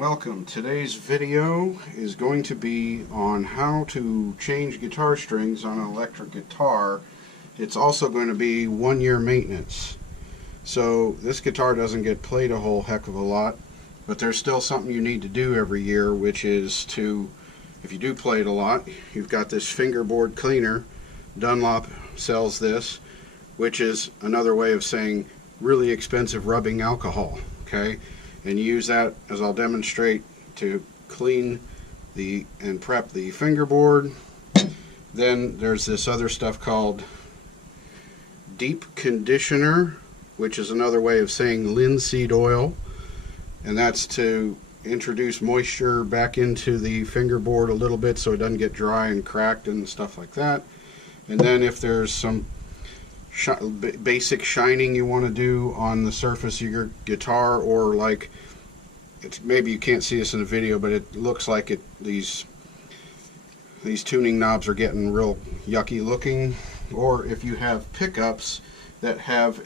Welcome. Today's video is going to be on how to change guitar strings on an electric guitar. It's also going to be 1 year maintenance. So this guitar doesn't get played a whole heck of a lot, but there's still something you need to do every year, which is to, if you do play it a lot, you've got this Fingerboard Cleaner. Dunlop sells this, which is another way of saying really expensive rubbing alcohol. Okay? And you use that, as I'll demonstrate, to clean and prep the fingerboard. Then there's this other stuff called deep conditioner, which is another way of saying linseed oil, and that's to introduce moisture back into the fingerboard a little bit so it doesn't get dry and cracked and stuff like that. And then if there's some basic shining you want to do on the surface of your guitar, or like maybe you can't see this in the video, but it looks like these tuning knobs are getting real yucky looking. Or if you have pickups that have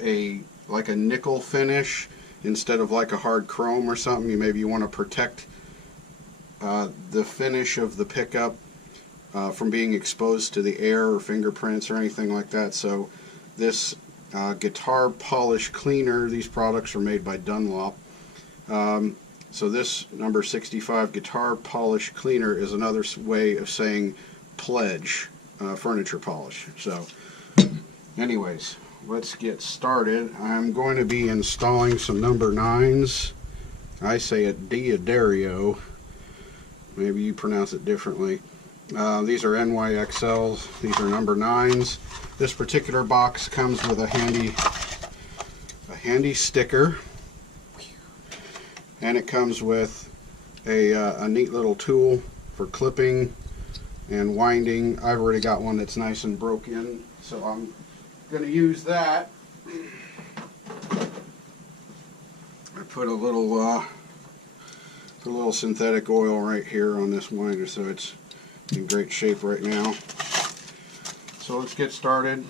like a nickel finish instead of like a hard chrome or something, maybe you want to protect the finish of the pickup from being exposed to the air or fingerprints or anything like that. So this guitar polish cleaner, these products are made by Dunlop. So this number 65 guitar polish cleaner is another way of saying pledge furniture polish. So anyways, let's get started. I'm going to be installing some number 9s. I say it D'addario. Maybe you pronounce it differently. These are NYXLs. These are number 9s. This particular box comes with a handy sticker, and it comes with a neat little tool for clipping and winding. I've already got one that's nice and broke in, so I'm going to use that. I put a little synthetic oil right here on this winder, so it's in great shape right now. So let's get started.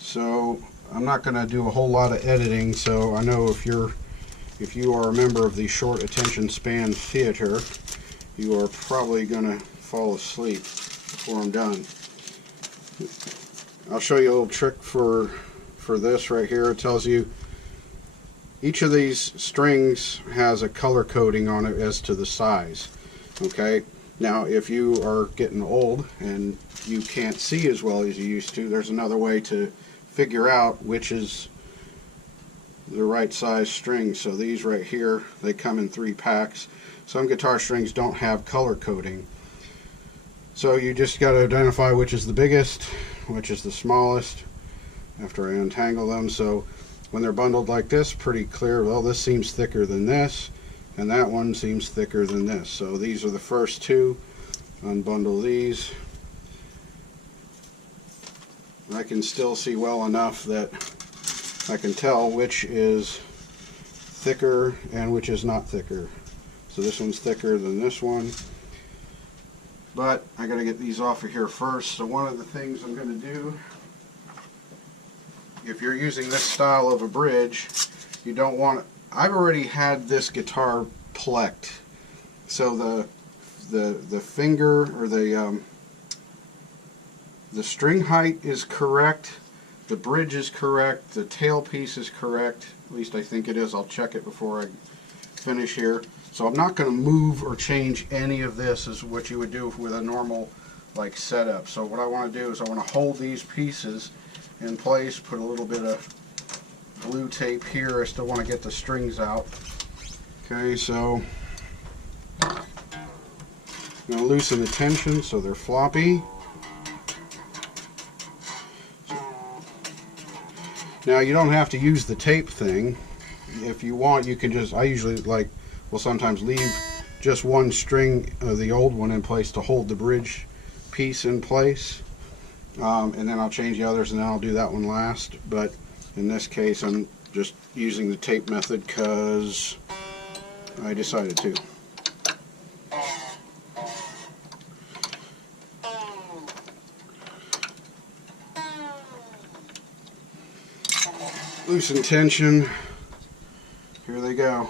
So I'm not going to do a whole lot of editing, so I know if you are a member of the short attention span theater, you are probably going to fall asleep before I'm done. I'll show you a little trick for this right here. It tells you each of these strings has a color coding on it as to the size. Okay, now if you are getting old and you can't see as well as you used to, there's another way to figure out which is the right size string. So these right here, they come in 3 packs. Some guitar strings don't have color coding, so you just got to identify which is the biggest, which is the smallest after I untangle them. So when they're bundled like this, pretty clear, well, this seems thicker than this, and that one seems thicker than this. So these are the first 2. Unbundle these. I can still see well enough that I can tell which is thicker and which is not thicker. So this one's thicker than this one. But I got to get these off of here first. So one of the things I'm going to do, if you're using this style of a bridge, you don't want, I've already had this guitar plecked, so the finger or the string height is correct, the bridge is correct, the tailpiece is correct, at least I think it is. I'll check it before I finish here. So I'm not going to move or change any of this as what you would do with a normal like setup. So what I want to do is I want to hold these pieces in place, put a little bit of blue tape here. I still want to get the strings out. Okay, so I'm going to loosen the tension so they're floppy. Now you don't have to use the tape thing. If you want, you can just, I usually will sometimes leave just one string of the old one in place to hold the bridge piece in place. And then I'll change the others, and then I'll do that one last. But in this case, I'm just using the tape method because I decided to. loosen tension. Here they go.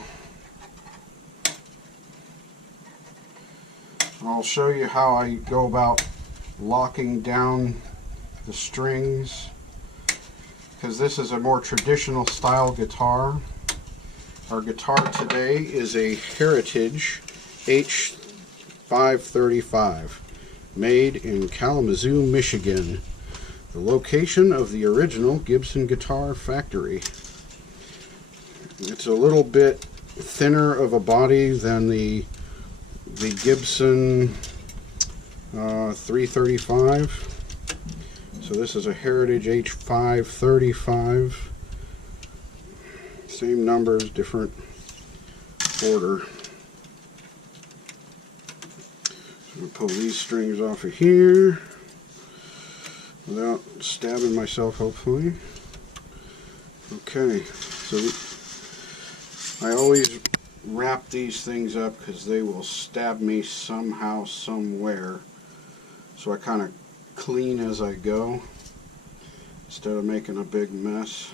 I'll show you how I go about locking down the strings, because this is a more traditional style guitar. Our guitar today is a Heritage H535, made in Kalamazoo, Michigan, the location of the original Gibson guitar factory. It's a little bit thinner of a body than the Gibson 335. So this is a Heritage H535. Same numbers, different order. So I'm going to pull these strings off of here without stabbing myself, hopefully. Okay, so I always wrap these things up because they will stab me somehow, somewhere. So I kind of clean as I go instead of making a big mess.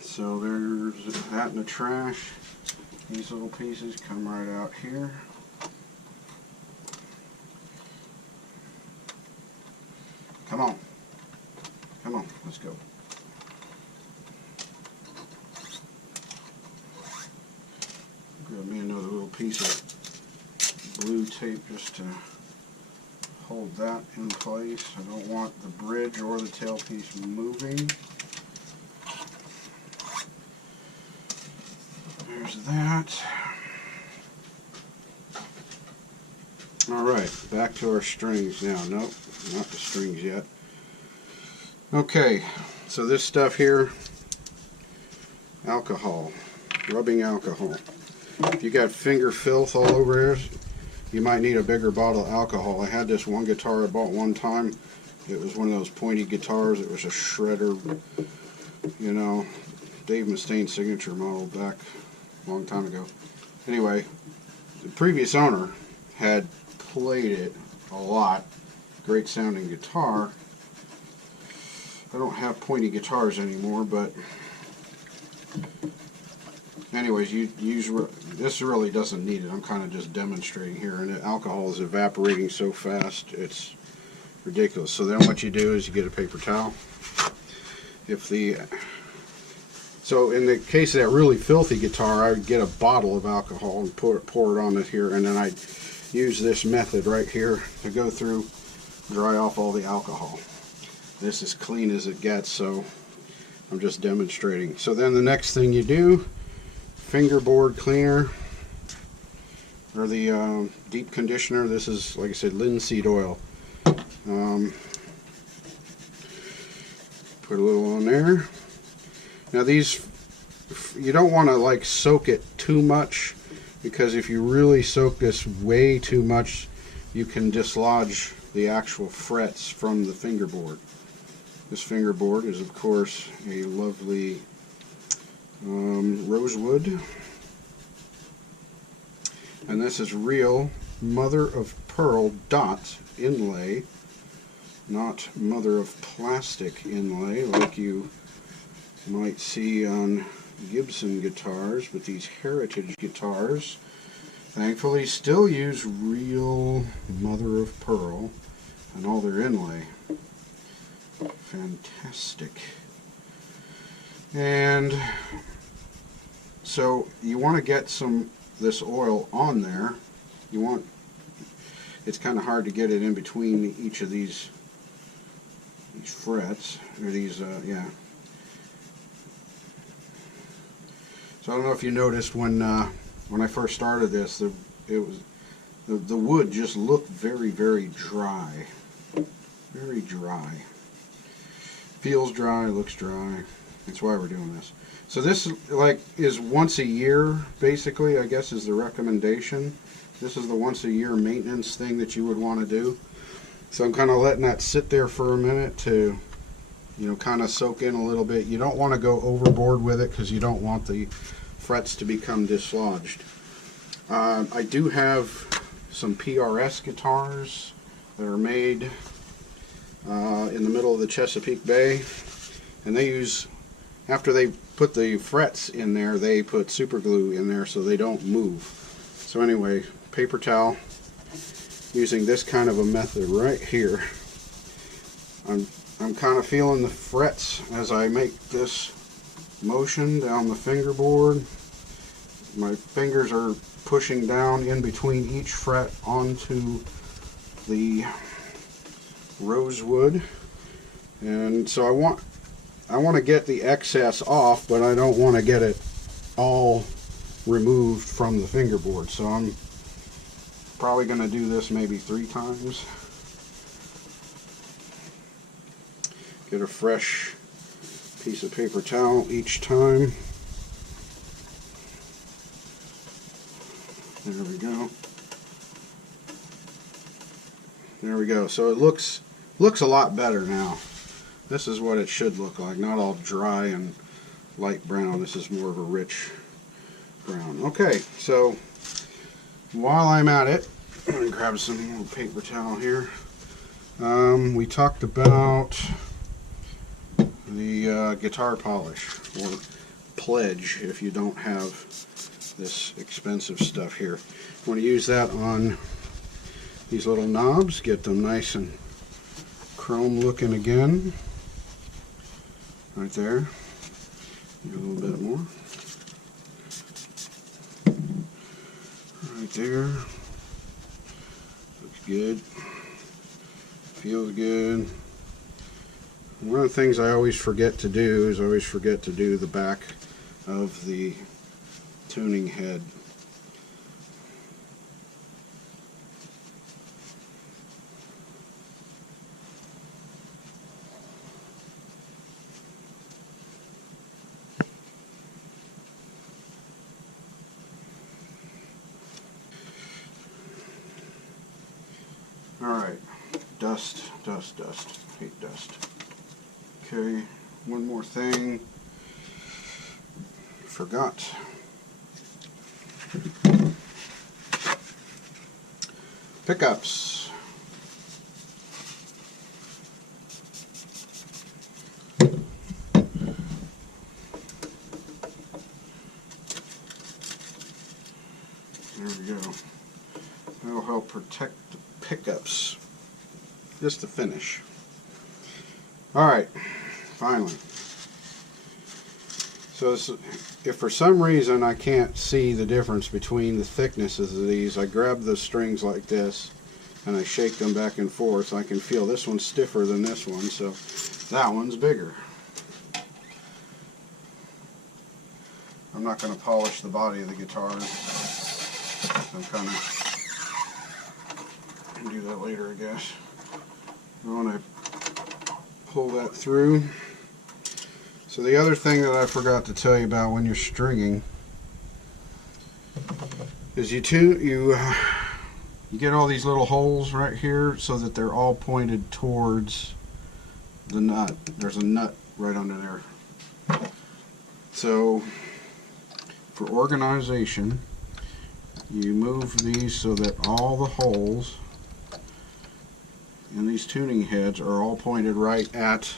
So there's that in the trash. These little pieces come right out here. Come on. Come on, let's go. Grab me another little piece of blue tape just to hold that in place. I don't want the bridge or the tailpiece moving. There's that. Alright, back to our strings now. Nope, not the strings yet. Okay, so this stuff here, alcohol, rubbing alcohol. If you got finger filth all over here, you might need a bigger bottle of alcohol. I had this one guitar I bought one time. It was one of those pointy guitars. It was a shredder, you know, Dave Mustaine's signature model back a long time ago. Anyway, the previous owner had played it a lot. Great sounding guitar. I don't have pointy guitars anymore, but anyways, this really doesn't need it. I'm kind of just demonstrating here, and the alcohol is evaporating so fast, it's ridiculous. So then what you do is you get a paper towel. So in the case of that really filthy guitar, I would get a bottle of alcohol and pour it on it here, and then I'd use this method right here to go through, dry off all the alcohol. This is clean as it gets, so I'm just demonstrating. So then the next thing you do, Fingerboard Cleaner, or the deep conditioner. This is, like I said, linseed oil. Put a little on there. Now these, you don't want to like soak it too much, because if you really soak this way too much, you can dislodge the actual frets from the fingerboard. This fingerboard is, of course, a lovely rosewood, and this is real mother of pearl dot inlay, not mother of plastic inlay like you might see on Gibson guitars, but these Heritage guitars thankfully still use real mother of pearl and all their inlay. Fantastic. And so you want to get this oil on there. It's kind of hard to get it in between each of these frets, or these yeah. So I don't know if you noticed when I first started this, the wood just looked very, very dry. Very dry. Feels dry, looks dry. That's why we're doing this. So this is once a year, basically, I guess, is the recommendation. This is the once a year maintenance thing that you would want to do. So I'm kind of letting that sit there for a minute to, kind of soak in a little bit. You don't want to go overboard with it because you don't want the frets to become dislodged. I do have some PRS guitars that are made in the middle of the Chesapeake Bay, And they use, after they put the frets in there, they put super glue in there so they don't move. So anyway, paper towel, using this kind of a method right here. I'm kind of feeling the frets as I make this motion down the fingerboard. My fingers are pushing down in between each fret onto the rosewood, and so I want to get the excess off, but I don't want to get it all removed from the fingerboard. So I'm probably going to do this maybe 3 times. Get a fresh piece of paper towel each time. There we go. There we go. So it looks a lot better now. This is what it should look like, not all dry and light brown. This is more of a rich brown. Okay, so while I'm at it, I'm going to grab some little paper towel here. We talked about the guitar polish, or pledge if you don't have this expensive stuff here. You want to use that on these little knobs, get them nice and chrome looking again. Right there. Maybe a little bit more. Right there. Looks good. Feels good. One of the things I always forget to do is the back of the tuning head. Alright, dust, dust, dust. Hate dust. Okay, one more thing. Forgot. Pickups. There we go. That'll help protect the pickups. Just the finish. Alright, finally. So this, if for some reason I can't see the difference between the thicknesses of these, I grab the strings like this and I shake them back and forth. I can feel this one's stiffer than this one, so that one's bigger. I'm not going to polish the body of the guitar. I'm kind of do that later, I guess. I want to pull that through. So the other thing that I forgot to tell you about when you're stringing is you get all these little holes right here so that they're all pointed towards the nut. There's a nut right under there. So for organization, you move these so that all the holes in these tuning heads are all pointed right at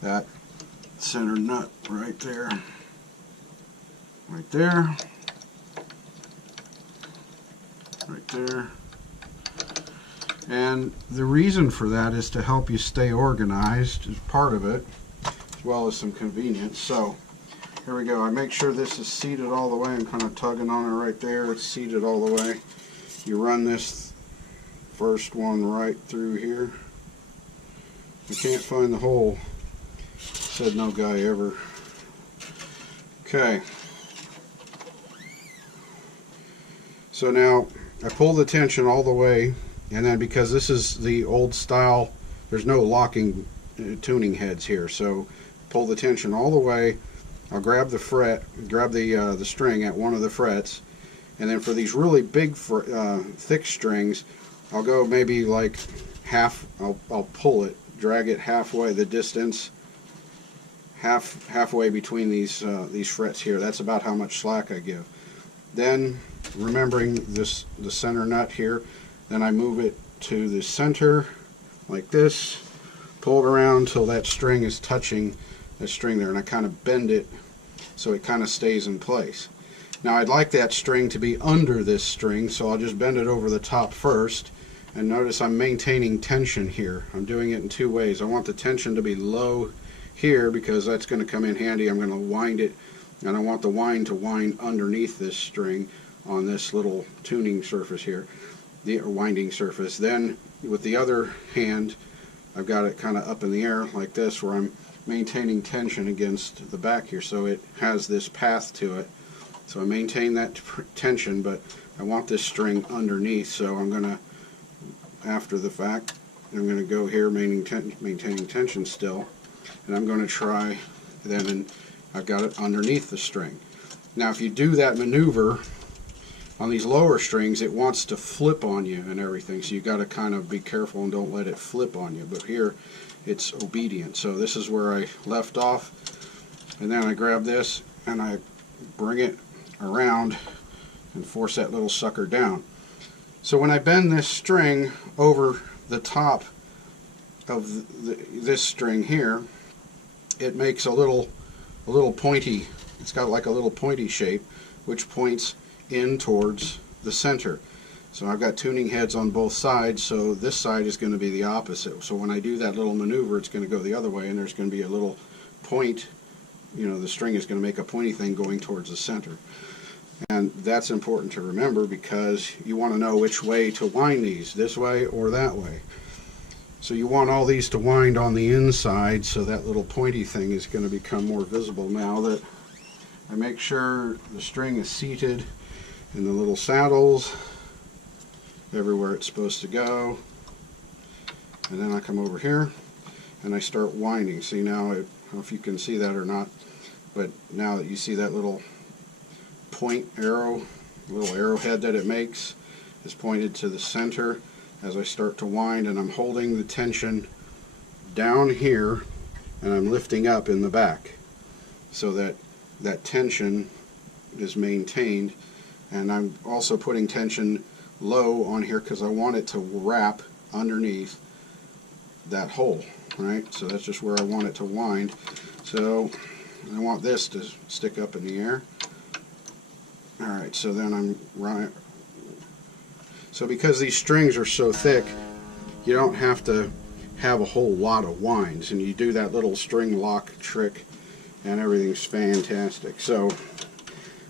that center nut right there. Right there. Right there. And the reason for that is to help you stay organized, is part of it, as well as some convenience. So here we go. I make sure this is seated all the way. I'm kind of tugging on it right there. It's seated all the way. You run this first one right through here. I can't find the hole. Said no guy ever. Okay. So now I pull the tension all the way, and then because this is the old style, there's no locking tuning heads here. So pull the tension all the way. I'll grab the fret, grab the string at one of the frets, and then for these really big thick strings, I'll go maybe like half. I'll pull it, drag it halfway the distance. Halfway between these frets here. That's about how much slack I give. Then, remembering the center nut here, then I move it to the center like this, pull it around till that string is touching that string there, and I kind of bend it so it kind of stays in place. Now I'd like that string to be under this string, so I'll just bend it over the top first, and notice I'm maintaining tension here. I'm doing it in two ways. I want the tension to be low here because that's going to come in handy. I'm going to wind it, and I want the wind to wind underneath this string on this little tuning surface here, the winding surface. Then with the other hand I've got it kind of up in the air like this, where I'm maintaining tension against the back here, so it has this path to it. So I maintain that tension, but I want this string underneath, so I'm going to, after the fact, I'm going to go here maintaining tension still, and I'm going to try then, and I've got it underneath the string. Now if you do that maneuver on these lower strings, it wants to flip on you and everything, so you got to kind of be careful and don't let it flip on you. But here it's obedient. So this is where I left off, and then I grab this and I bring it around and force that little sucker down. So when I bend this string over the top of this string here, it makes a little pointy, it's got like a little pointy shape, which points in towards the center. So I've got tuning heads on both sides, so this side is going to be the opposite. So when I do that little maneuver, it's going to go the other way, and there's going to be a little point, you know, the string is going to make a pointy thing going towards the center. And that's important to remember, because you want to know which way to wind these, this way or that way. So you want all these to wind on the inside, so that little pointy thing is going to become more visible. Now that I make sure the string is seated in the little saddles everywhere it's supposed to go, and then I come over here and I start winding. See, now I don't know if you can see that or not, but now that you see that little point arrow, little arrowhead that it makes is pointed to the center as I start to wind, and I'm holding the tension down here and I'm lifting up in the back so that that tension is maintained. And I'm also putting tension low on here because I want it to wrap underneath that hole, right? So that's just where I want it to wind. So I want this to stick up in the air. Alright, so then I'm right. So because these strings are so thick, you don't have to have a whole lot of winds, and you do that little string lock trick and everything's fantastic. So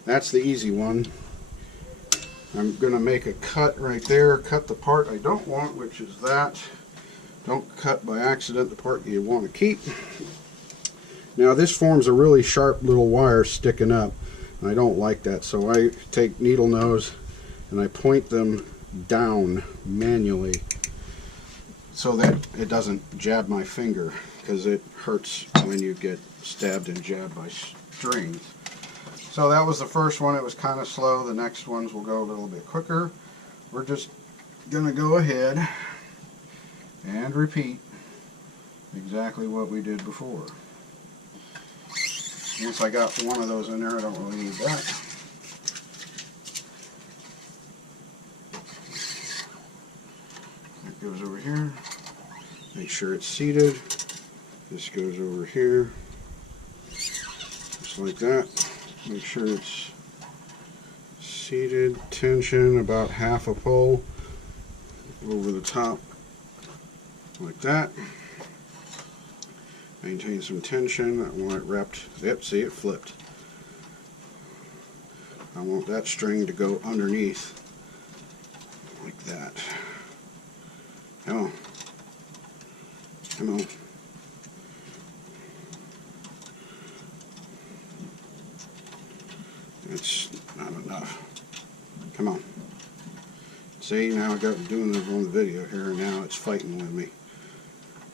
that's the easy one. I'm going to make a cut right there, cut the part I don't want, which is that. Don't cut by accident the part you want to keep. Now this forms a really sharp little wire sticking up, and I don't like that, so I take needle nose and I point them down manually so that it doesn't jab my finger, because it hurts when you get stabbed and jabbed by strings. So that was the first one. It was kind of slow. The next ones will go a little bit quicker. We're just going to go ahead and repeat exactly what we did before. Once I got one of those in there, I don't really need that. That goes over here. Make sure it's seated. This goes over here. Just like that. Make sure it's seated, tension about half a pull over the top, like that. Maintain some tension. I want it wrapped. Yep, see, it flipped. I want that string to go underneath, like that. Come on. Come on. It's not enough. Come on. See, now I got doing this on the video here, and now it's fighting with me.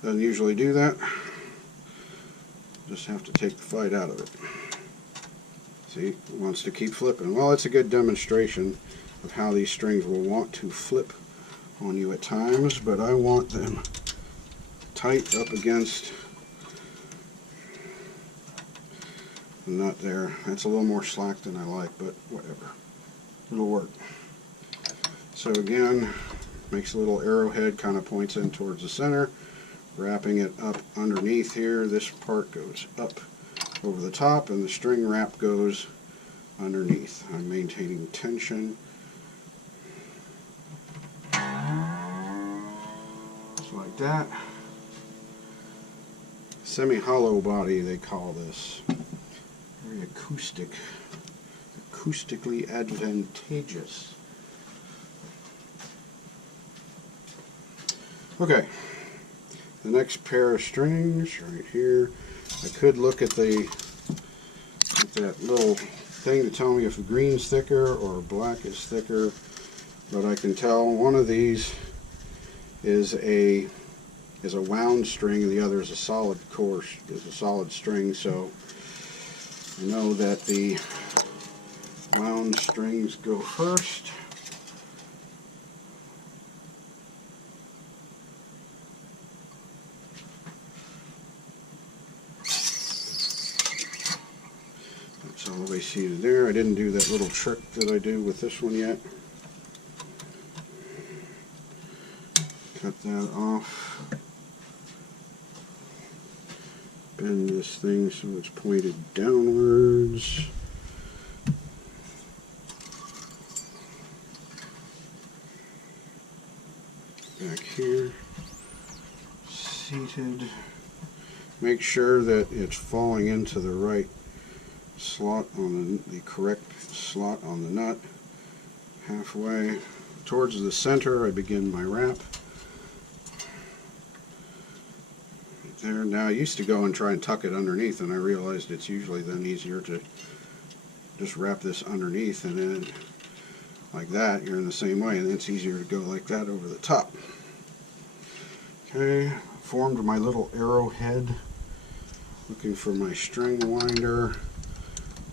Doesn't usually do that. Just have to take the fight out of it. See, it wants to keep flipping. Well, it's a good demonstration of how these strings will want to flip on you at times, but I want them tight up against the nut there. That's a little more slack than I like, but whatever. It'll work. So again, makes a little arrowhead, kind of points in towards the center. wrapping it up underneath here. This part goes up over the top and the string wrap goes underneath. I'm maintaining tension. Just like that. Semi-hollow body, they call this. Very acoustically advantageous. Okay, the next pair of strings right here. I could look at that little thing to tell me if the green's thicker or black is thicker, but I can tell one of these is a wound string and the other is a solid string, so I know that the wound strings go first. That's all the way seated there. I didn't do that little trick that I do with this one yet. Cut that off. Bend this thing so it's pointed downwards. Back here, seated. Make sure that it's falling into the right slot on the correct slot on the nut. Halfway towards the center, I begin my wrap. There. Now I used to go and try and tuck it underneath, and I realized it's usually then easier to just wrap this underneath, and then like that you're in the same way, and then it's easier to go like that over the top. Okay, formed my little arrowhead, looking for my string winder,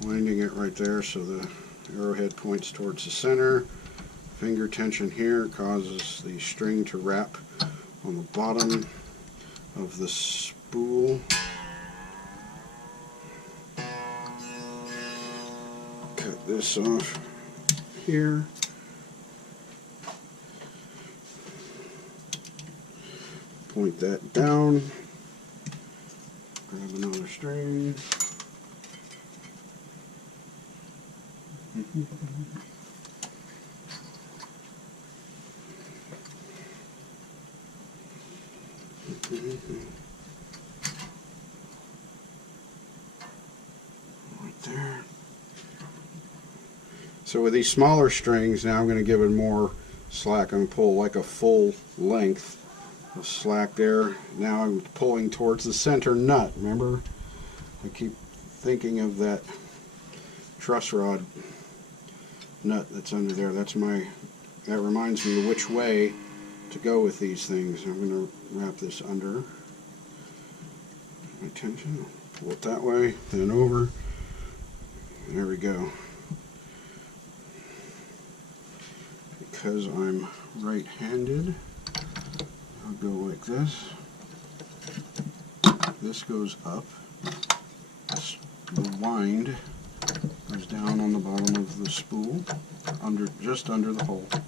winding it right there so the arrowhead points towards the center. Finger tension here causes the string to wrap on the bottom of the spool. Cut this off here. Point that down. Grab another string. Right there. So with these smaller strings, now I'm going to give it more slack. I'm going to pull like a full length of slack there. Now I'm pulling towards the center nut. Remember, I keep thinking of that truss rod nut that's under there. That reminds me of which way to go with these things. I'm going to wrap this under my tension. Pull it that way, then over. There we go. Because I'm right-handed, I'll go like this. This goes up. The wind goes down on the bottom of the spool, just under the hole. It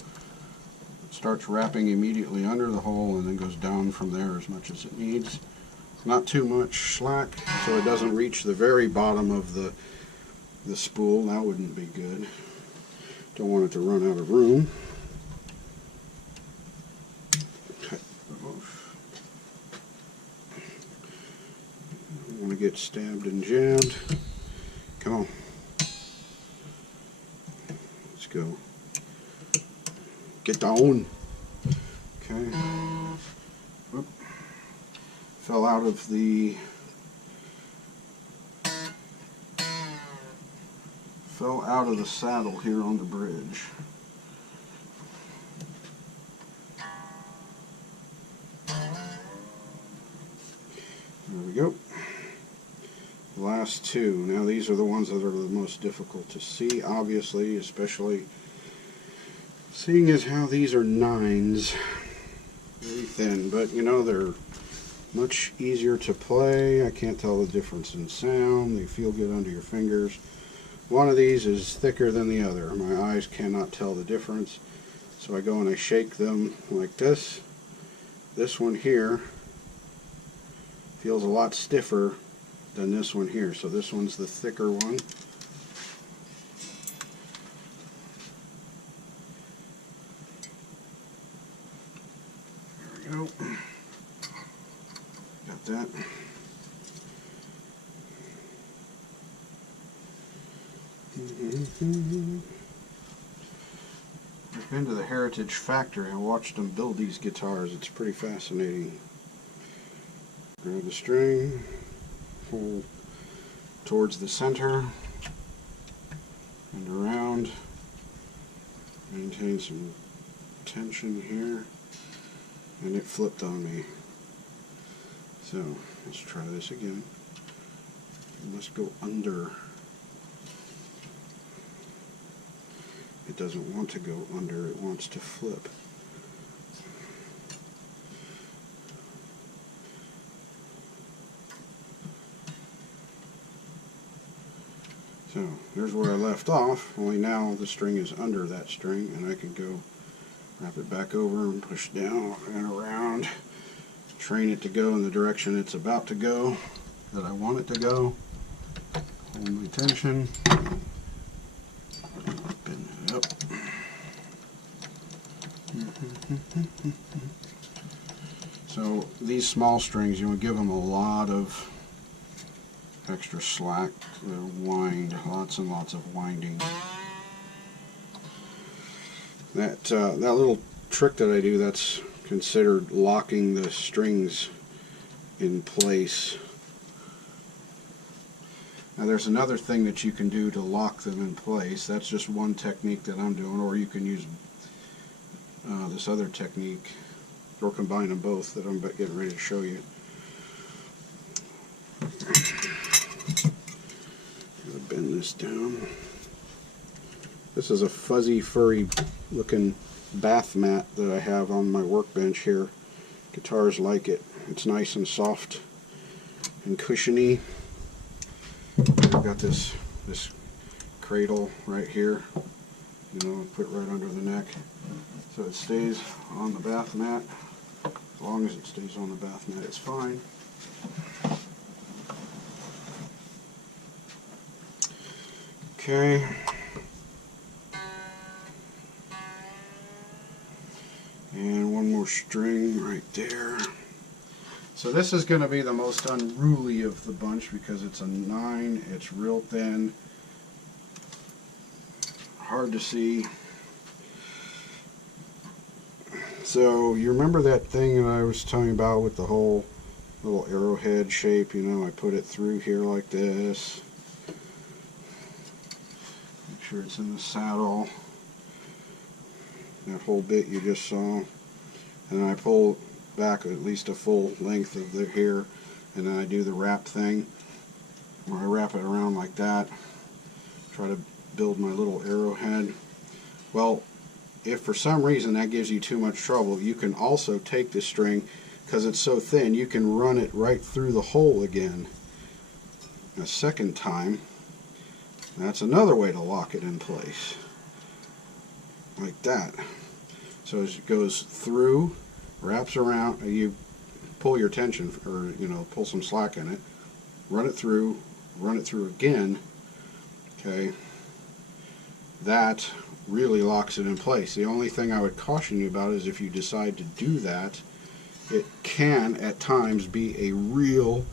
starts wrapping immediately under the hole and then goes down from there as much as it needs. Not too much slack, so it doesn't reach the very bottom of the spool. That wouldn't be good. Don't want it to run out of room. Cut off. Don't want to get stabbed and jabbed. Come on. Let's go. Get down. Okay. Whoop. Fell out of the saddle here on the bridge. There we go. The last two. Now these are the ones that are the most difficult to see, obviously, especially seeing as how these are 9s. Very thin, but you know, they're much easier to play. I can't tell the difference in sound. They feel good under your fingers. One of these is thicker than the other. My eyes cannot tell the difference. So I go and I shake them like this. This one here feels a lot stiffer than this one here. So this one's the thicker one. There we go. Got that. I've been to the Heritage factory and watched them build these guitars. It's pretty fascinating. Grab the string, pull towards the center and around. Maintain some tension here, and it flipped on me. So let's try this again. It must go under. It doesn't want to go under, it wants to flip. So there's where I left off, only now the string is under that string, and I can go wrap it back over and push down and around, train it to go in the direction it's about to go, that I want it to go. Hold my tension. Bend it up. So these small strings, you want to give them a lot of extra slack, wind, lots and lots of winding. That little trick that I do, that's considered locking the strings in place. Now there's another thing that you can do to lock them in place. That's just one technique that I'm doing, or you can use this other technique, or combine them both that I'm getting ready to show you. Bend this down. This is a fuzzy, furry looking bath mat that I have on my workbench here. Guitars like it. It's nice and soft and cushiony. I've got this cradle right here, you know, put right under the neck, so it stays on the bath mat. As long as it stays on the bath mat, it's fine. Okay. And one more string right there. So this is going to be the most unruly of the bunch because it's a 9, it's real thin, hard to see. So you remember that thing that I was telling you about with the whole little arrowhead shape, you know, I put it through here like this. Make sure it's in the saddle. That whole bit you just saw. And then I pull back at least a full length of the hair, and then I do the wrap thing where I wrap it around like that, try to build my little arrowhead. Well, if for some reason that gives you too much trouble, you can also take this string, because it's so thin, you can run it right through the hole again a second time. That's another way to lock it in place, like that. So as it goes through, wraps around, you pull your tension, or you know, pull some slack in it, run it through again. Okay, that really locks it in place. The only thing I would caution you about is if you decide to do that, it can at times be a real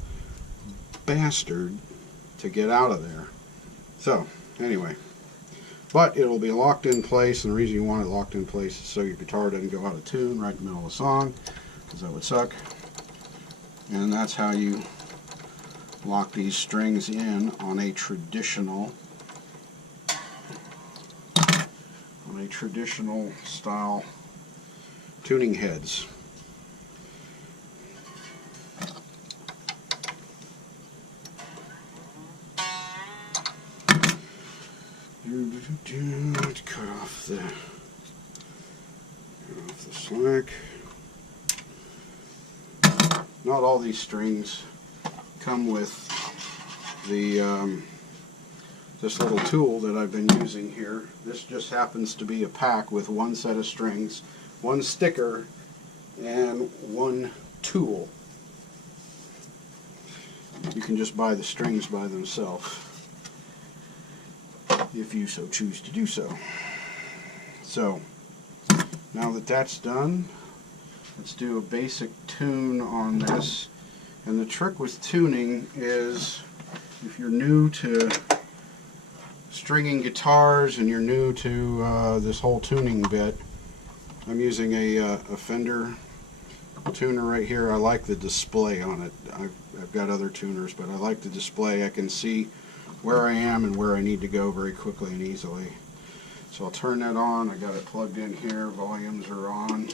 bastard to get out of there. So anyway, but it will be locked in place, and the reason you want it locked in place is so your guitar doesn't go out of tune right in the middle of a song, because that would suck. And that's how you lock these strings in on a traditional style tuning heads. Cut off the slack. Not all these strings come with the this little tool that I've been using here. This just happens to be a pack with one set of strings, one sticker, and one tool. can just buy the strings by themselves, if you so choose to do so. So, now that that's done, let's do a basic tune on this. And the trick with tuning is, if you're new to stringing guitars and you're new to this whole tuning bit, I'm using a Fender tuner right here. I like the display on it. I've got other tuners, but I like the display. I can see where I am and where I need to go very quickly and easily. So I'll turn that on. I got it plugged in here. Volumes are on.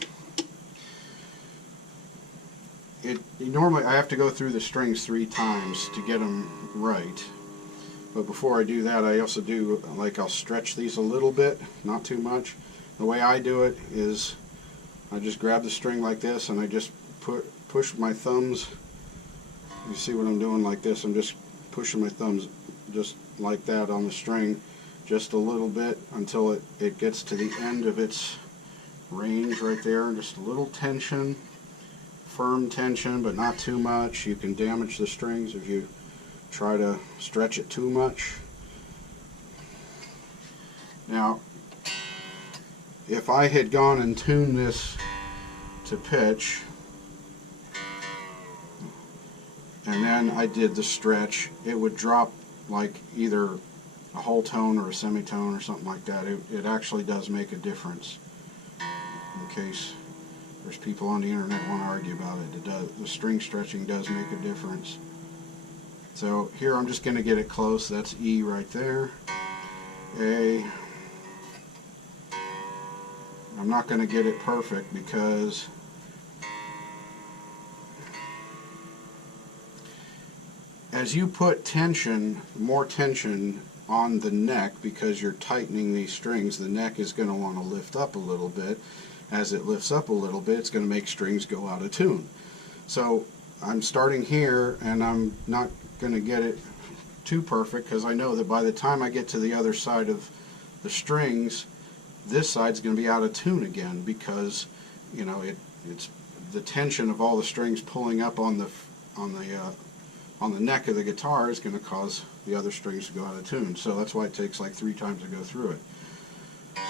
Normally I have to go through the strings 3 times to get them right. But before I do that, I also do, like, I'll stretch these a little bit, not too much. The way I do it is I just grab the string like this and I just push my thumbs. You see what I'm doing like this? I'm just pushing my thumbs just like that on the string just a little bit until it gets to the end of its range right there. Just a little tension, firm tension, but not too much. You can damage the strings if you try to stretch it too much. Now, if I had gone and tuned this to pitch, and then I did the stretch, it would drop like either a whole tone or a semitone or something like that. It actually does make a difference. In case there's people on the internet want to argue about it, the string stretching does make a difference. So here I'm just going to get it close. That's E right there. A. I'm not going to get it perfect because as you put tension, more tension on the neck, because you're tightening these strings, the neck is going to want to lift up a little bit. As it lifts up a little bit, it's going to make strings go out of tune. So I'm starting here, and I'm not going to get it too perfect because I know that by the time I get to the other side of the strings, this side's going to be out of tune again, because you know it's the tension of all the strings pulling up on the neck of the guitar is going to cause the other strings to go out of tune. So that's why it takes like 3 times to go through it.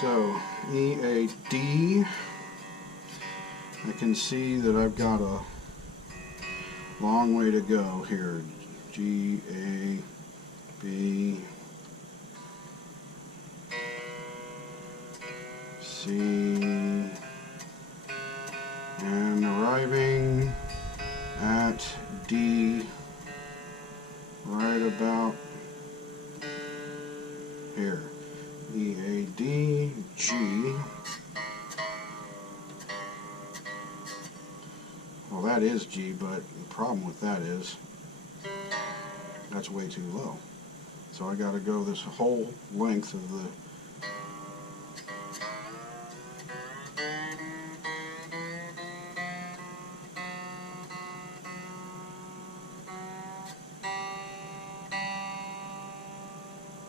So E, A, D. I can see that I've got a long way to go here. G, A, B, C, and arriving at D right about here. E, A, D, G. Well, that is G, but the problem with that is that's way too low. So I got to go this whole length of the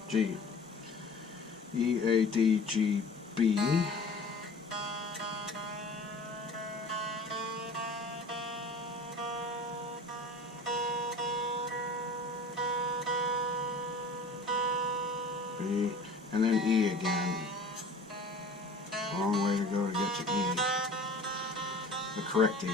G. E, A, D, G, B. B, and then E again. Long way to go to get to E. The correct E.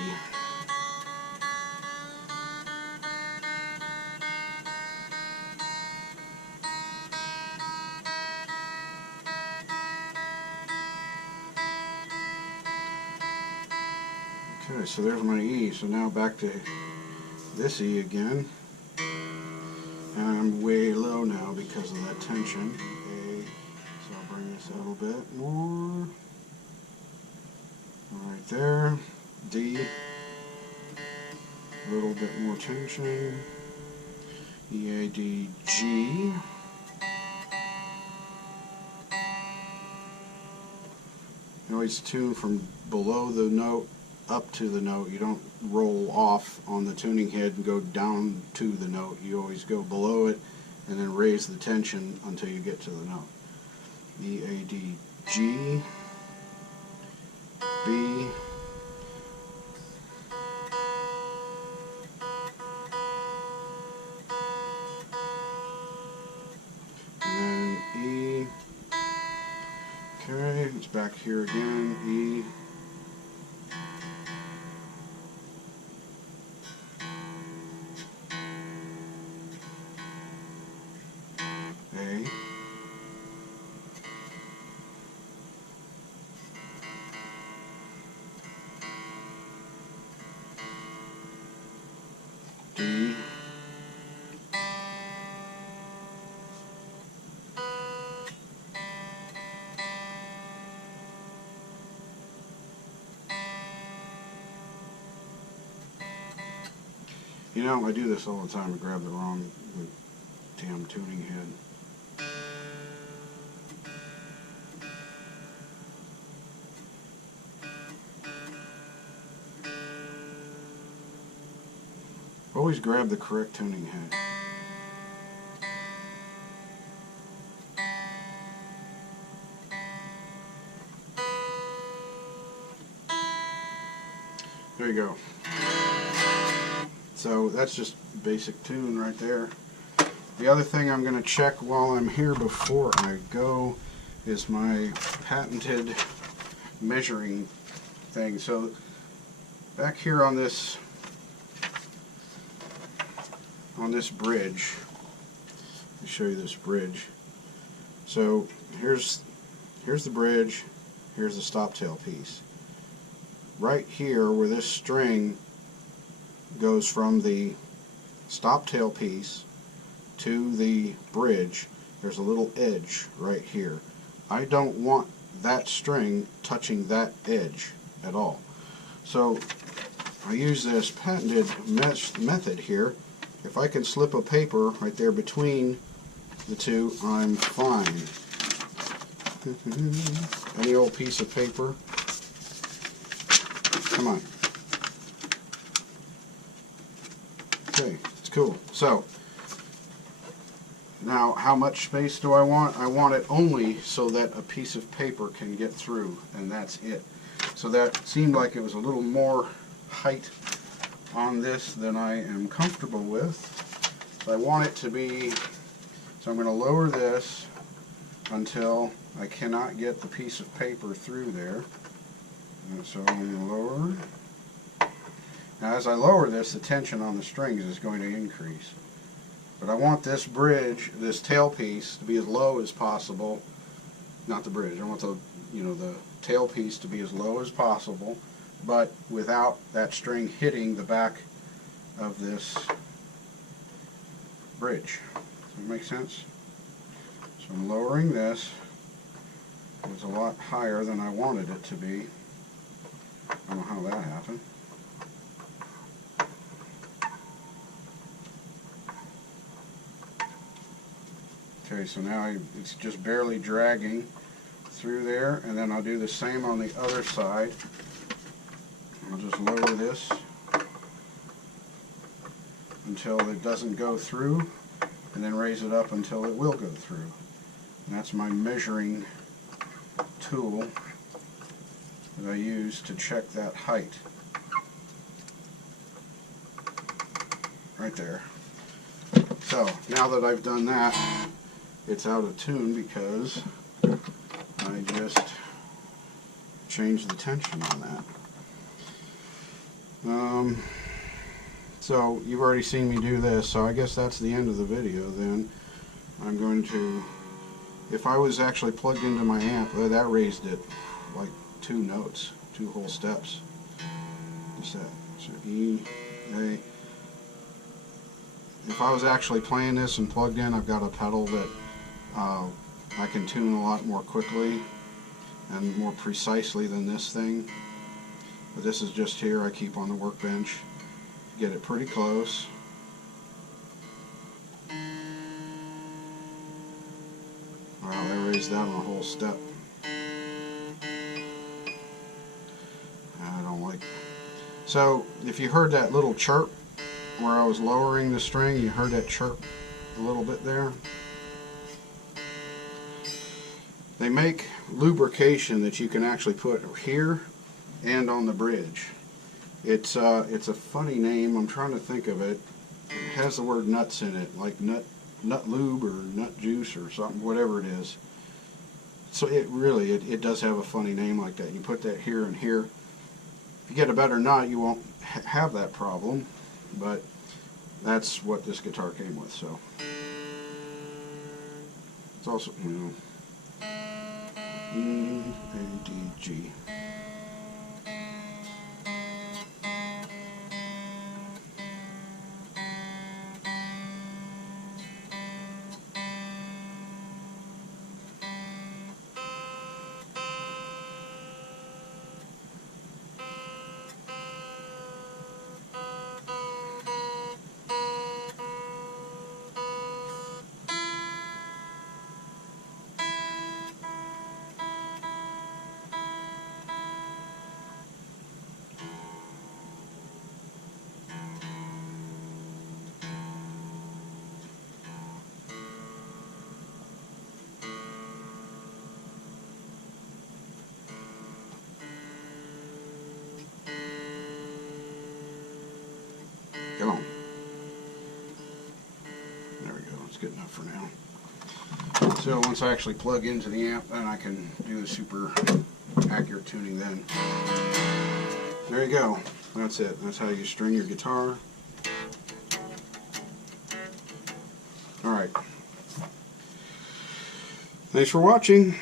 Okay, so there's my E. So now back to this E again. And I'm way low now because of that tension. A, so I'll bring this a little bit more. Right there. D. A little bit more tension. E, A, D, G. You always tune from below the note up to the note. You don't roll off on the tuning head and go down to the note. You always go below it and then raise the tension until you get to the note. E, A, D, G, B, back here again, E. A. D. You know, I do this all the time. I grab the wrong damn tuning head. Always grab the correct tuning head. There you go. So that's just basic tune right there. The other thing I'm going to check while I'm here before I go is my patented measuring thing. So back here on this bridge, let me show you this bridge. So here's the bridge, here's the stop tailpiece. Right here where this string goes from the stop tailpiece to the bridge, there's a little edge right here. I don't want that string touching that edge at all. So I use this patented method here. If I can slip a paper right there between the two, I'm fine. Any old piece of paper. Come on. Okay, it's cool. So, now how much space do I want? I want it only so that a piece of paper can get through, and that's it. So that seemed like it was a little more height on this than I am comfortable with. So I want it to be, so I'm going to lower this until I cannot get the piece of paper through there. And so I'm going to lower. Now as I lower this, the tension on the strings is going to increase. But I want this bridge, this tailpiece, to be as low as possible. Not the bridge, I want the, the tailpiece to be as low as possible, but without that string hitting the back of this bridge. Does that make sense? So I'm lowering this. It's a lot higher than I wanted it to be. I don't know how that happened. Okay, so now it's just barely dragging through there, and then I'll do the same on the other side. I'll just lower this until it doesn't go through, and then raise it up until it will go through. And that's my measuring tool that I use to check that height. Right there. So, now that I've done that, it's out of tune because I just changed the tension on that. So you've already seen me do this, so I guess that's the end of the video then. I'm going to, if I was actually plugged into my amp, that raised it like 2 notes, 2 whole steps. What's that? So E, A. If I was actually playing this and plugged in, I've got a pedal that I can tune a lot more quickly and more precisely than this thing. But this is just here, I keep on the workbench. Get it pretty close. Wow, I raised that on a whole step. I don't like it. So, if you heard that little chirp where I was lowering the string, you heard that chirp a little bit there. They make lubrication that you can actually put here and on the bridge. It's a funny name. I'm trying to think of it. It has the word nuts in it, like nut lube or nut juice or something, whatever it is. So it does have a funny name like that. You put that here and here. If you get a better knot, you won't have that problem, but that's what this guitar came with. So it's also, you know, E, A, D, G. Come on. There we go. It's good enough for now. So once I actually plug into the amp, then I can do the super accurate tuning then. There you go. That's it. That's how you string your guitar. Alright. Thanks for watching.